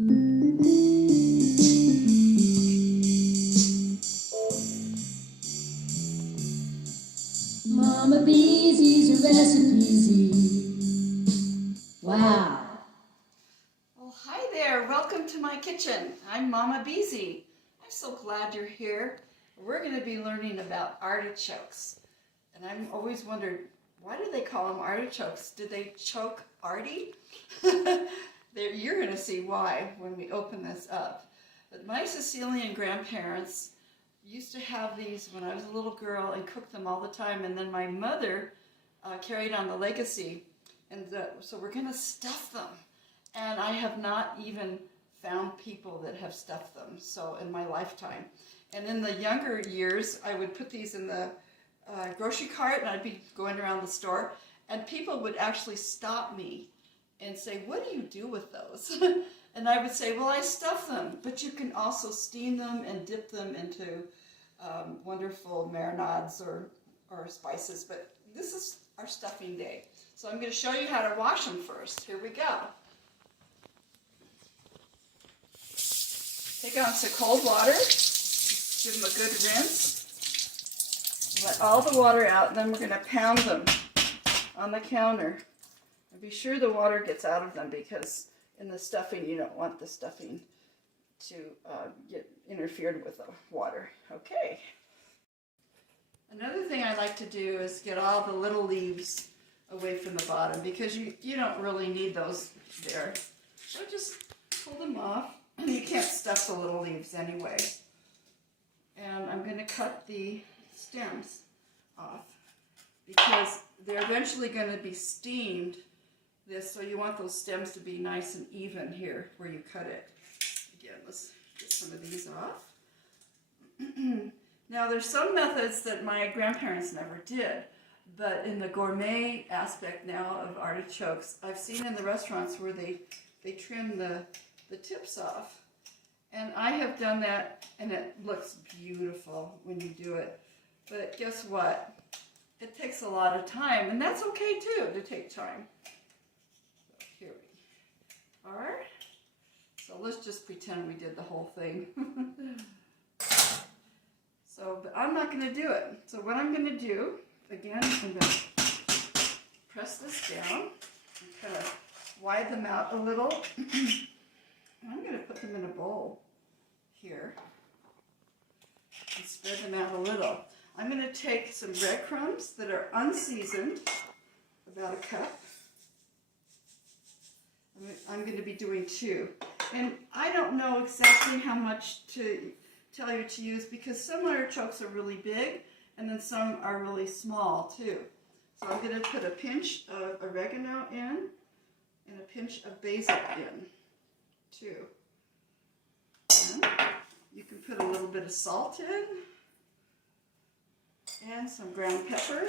Mama B's easy recipes. Wow. Well, hi there. Welcome to my kitchen. I'm Mama Beezy. I'm so glad you're here. We're going to be learning about artichokes. And I've always wondered, why do they call them artichokes? Did they choke Artie? You're going to see why when we open this up. But my Sicilian grandparents used to have these when I was a little girl and cooked them all the time. And then my mother carried on the legacy. And so we're going to stuff them. And I have not even found people that have stuffed them, so in my lifetime. And in the younger years, I would put these in the grocery cart, and I'd be going around the store, and people would actually stop me and say, "What do you do with those?" And I would say, "Well, I stuff them, but you can also steam them and dip them into wonderful marinades or spices." But this is our stuffing day. So I'm going to show you how to wash them first. Here we go. Take on some cold water, give them a good rinse, let all the water out, and then we're going to pound them on the counter. And be sure the water gets out of them, because in the stuffing you don't want the stuffing to get interfered with the water. Okay. Another thing I like to do is get all the little leaves away from the bottom, because you don't really need those there. So just pull them off. You can't stuff the little leaves anyway. And I'm going to cut the stems off, because they're eventually going to be steamed. So you want those stems to be nice and even here where you cut it. Again, let's get some of these off. Now there's some methods that my grandparents never did, but in the gourmet aspect now of artichokes, I've seen in the restaurants where they trim the tips off. And I have done that, and it looks beautiful when you do it. But guess what? It takes a lot of time, and that's okay too, to take time. So here we are. So let's just pretend we did the whole thing. But I'm not going to do it. So what I'm going to do, again, I'm going to press this down and kind of widen them out a little. I'm going to put them in a bowl here and spread them out a little. I'm going to take some breadcrumbs that are unseasoned, about a cup. I'm going to be doing 2. And I don't know exactly how much to tell you to use, because some artichokes are really big and then some are really small too. So I'm going to put a pinch of oregano in and a pinch of basil in too. And you can put a little bit of salt in and some ground pepper.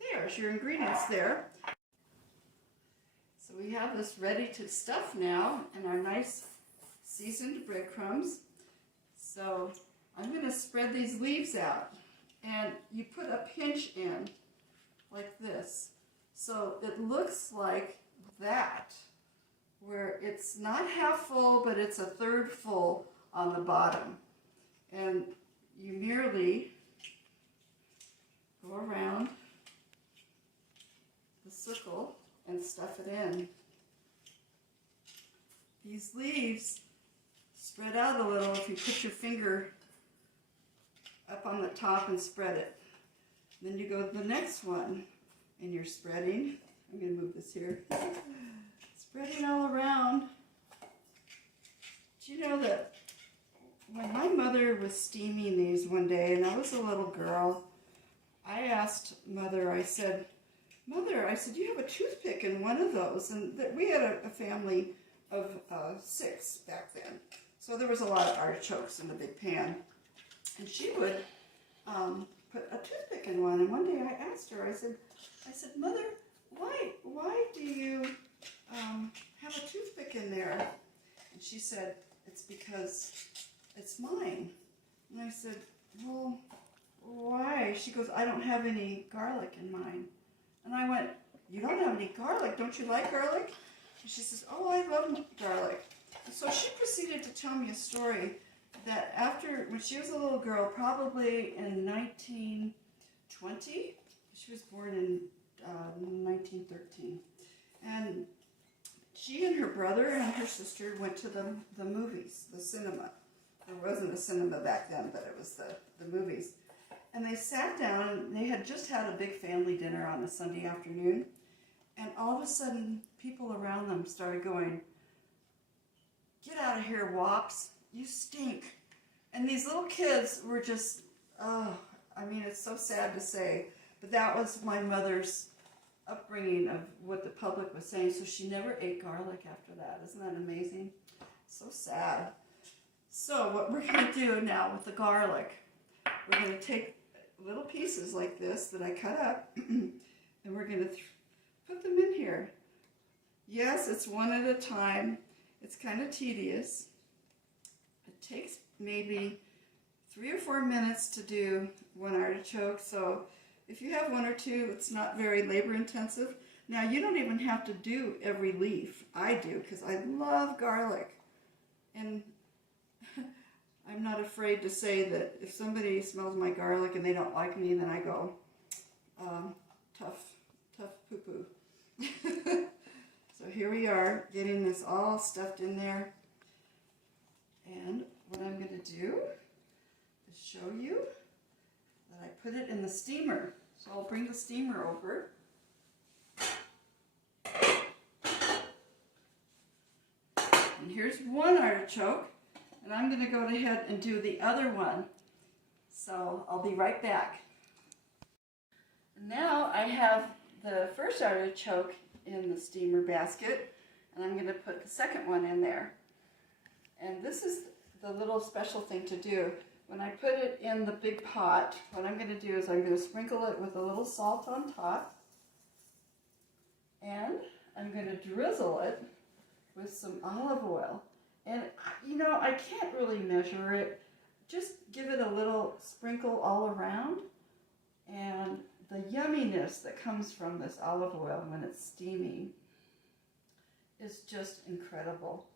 There's your ingredients there. So we have this ready to stuff now, and our nice seasoned breadcrumbs. So I'm going to spread these leaves out, and you put a pinch in like this. So it looks like that, where it's not half full, but it's a third full on the bottom. And you merely go around the circle and stuff it in. These leaves spread out a little if you put your finger up on the top and spread it. Then you go to the next one and you're spreading. I'm going to move this here. Spreading all around. Do you know that when my mother was steaming these one day, and I was a little girl, I asked Mother, I said, "Mother," I said, "you have a toothpick in one of those." And we had a family of 6 back then. So there was a lot of artichokes in the big pan. And she would put a toothpick in one. And one day I asked her, I said, "Mother, why do you have a toothpick in there?" And she said, "It's because it's mine." And I said, "Well, why?" She goes, "I don't have any garlic in mine." And I went, you don't have any garlic. Don't you like garlic? And she says, oh, I love garlic. And so she proceeded to tell me a story that after, when she was a little girl, probably in 1920, she was born in 1913, and she and her brother and her sister went to the movies, the cinema. There wasn't a cinema back then, but it was the movies. And they sat down, and they had just had a big family dinner on a Sunday afternoon, and all of a sudden, people around them started going, get out of here, wops, you stink. And these little kids were just, oh, I mean, it's so sad to say, but that was my mother's upbringing of what the public was saying, so she never ate garlic after that. Isn't that amazing? So sad. So what we're going to do now with the garlic, we're going to take little pieces like this that I cut up, and we're going to put them in here. Yes, it's one at a time. It's kind of tedious. It takes maybe 3 or 4 minutes to do one artichoke, so if you have 1 or 2, it's not very labor intensive. Now you don't even have to do every leaf. I do, because I love garlic. And I'm not afraid to say that if somebody smells my garlic and they don't like me, then I go, tough poo-poo. So here we are, getting this all stuffed in there. And what I'm going to do is show you that I put it in the steamer. So I'll bring the steamer over. And here's one artichoke. And I'm going to go ahead and do the other one. So I'll be right back. Now I have the first artichoke in the steamer basket, and I'm going to put the second one in there. And this is the little special thing to do. When I put it in the big pot, what I'm going to do is I'm going to sprinkle it with a little salt on top, and I'm going to drizzle it with some olive oil. And, you know, I can't really measure it. Just give it a little sprinkle all around. And the yumminess that comes from this olive oil when it's steaming is just incredible.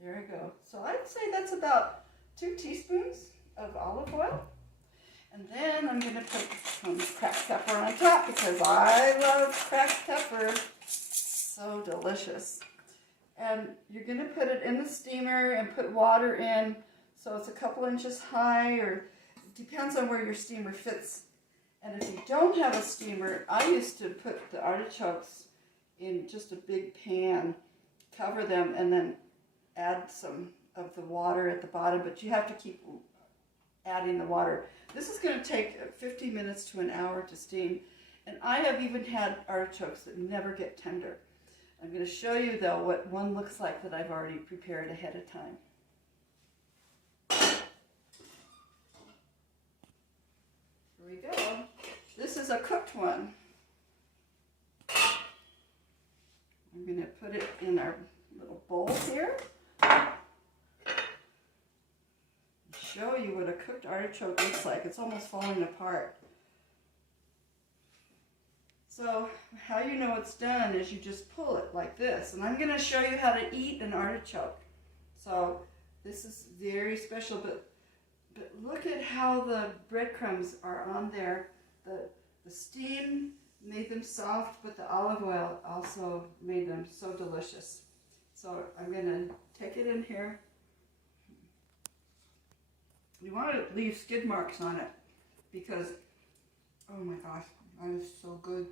There we go. So I'd say that's about 2 teaspoons of olive oil. And then I'm going to put some cracked pepper on top because I love cracked pepper. So delicious. And you're going to put it in the steamer and put water in so it's a couple inches high, or it depends on where your steamer fits. And if you don't have a steamer, I used to put the artichokes in just a big pan, cover them, and then add some of the water at the bottom, but you have to keep adding the water. This is going to take 50 minutes to an hour to steam, and I have even had artichokes that never get tender. I'm going to show you, though, what one looks like that I've already prepared ahead of time. Here we go. This is a cooked one. I'm going to put it in our little bowl here. Show you what a cooked artichoke looks like. It's almost falling apart. So how you know it's done is you just pull it like this. And I'm going to show you how to eat an artichoke. So this is very special, but look at how the breadcrumbs are on there. The steam made them soft, but the olive oil also made them so delicious. So I'm going to take it in here. You want to leave skid marks on it because, oh my gosh, that is so good.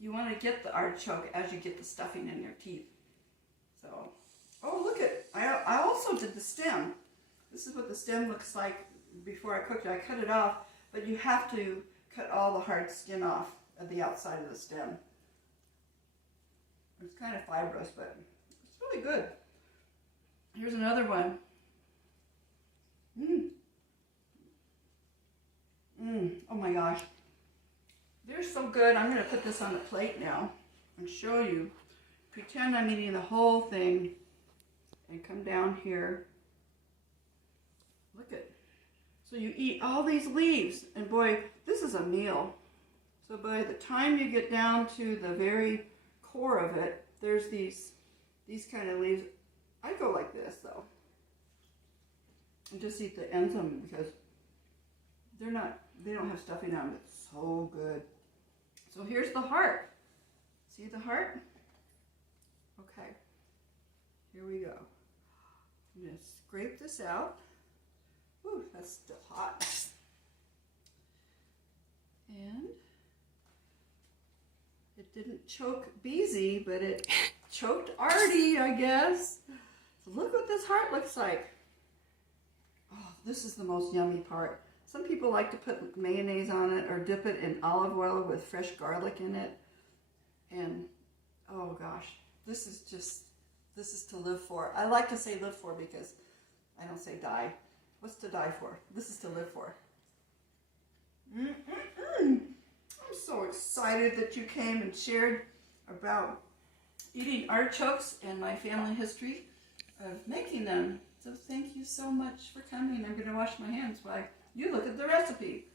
You want to get the artichoke as you get the stuffing in your teeth. So, oh look at, I also did the stem. This is what the stem looks like before I cooked it. I cut it off, but you have to cut all the hard skin off of the outside of the stem. It's kind of fibrous, but it's really good. Here's another one. Oh my gosh. They're so good. I'm going to put this on the plate now and show you. Pretend I'm eating the whole thing and come down here. Look at. So you eat all these leaves, and boy, this is a meal. So by the time you get down to the very core of it, there's these kind of leaves. I go like this though. And just eat the ends of them because they don't have stuffing on them. It's so good. So here's the heart. See the heart? Okay, here we go. I'm going to scrape this out. Ooh, that's still hot. And it didn't choke Beezy, but it choked Artie, I guess. So look what this heart looks like. Oh, this is the most yummy part. Some people like to put mayonnaise on it or dip it in olive oil with fresh garlic in it. And oh gosh, this is to live for. I like to say live for because I don't say die. What's to die for? This is to live for. I'm so excited that you came and shared about eating artichokes and my family history of making them. So thank you so much for coming. I'm going to wash my hands while you look at the recipe.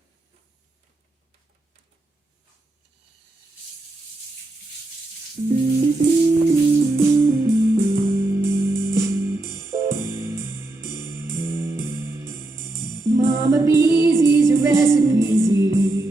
Mama Beezy's recipes.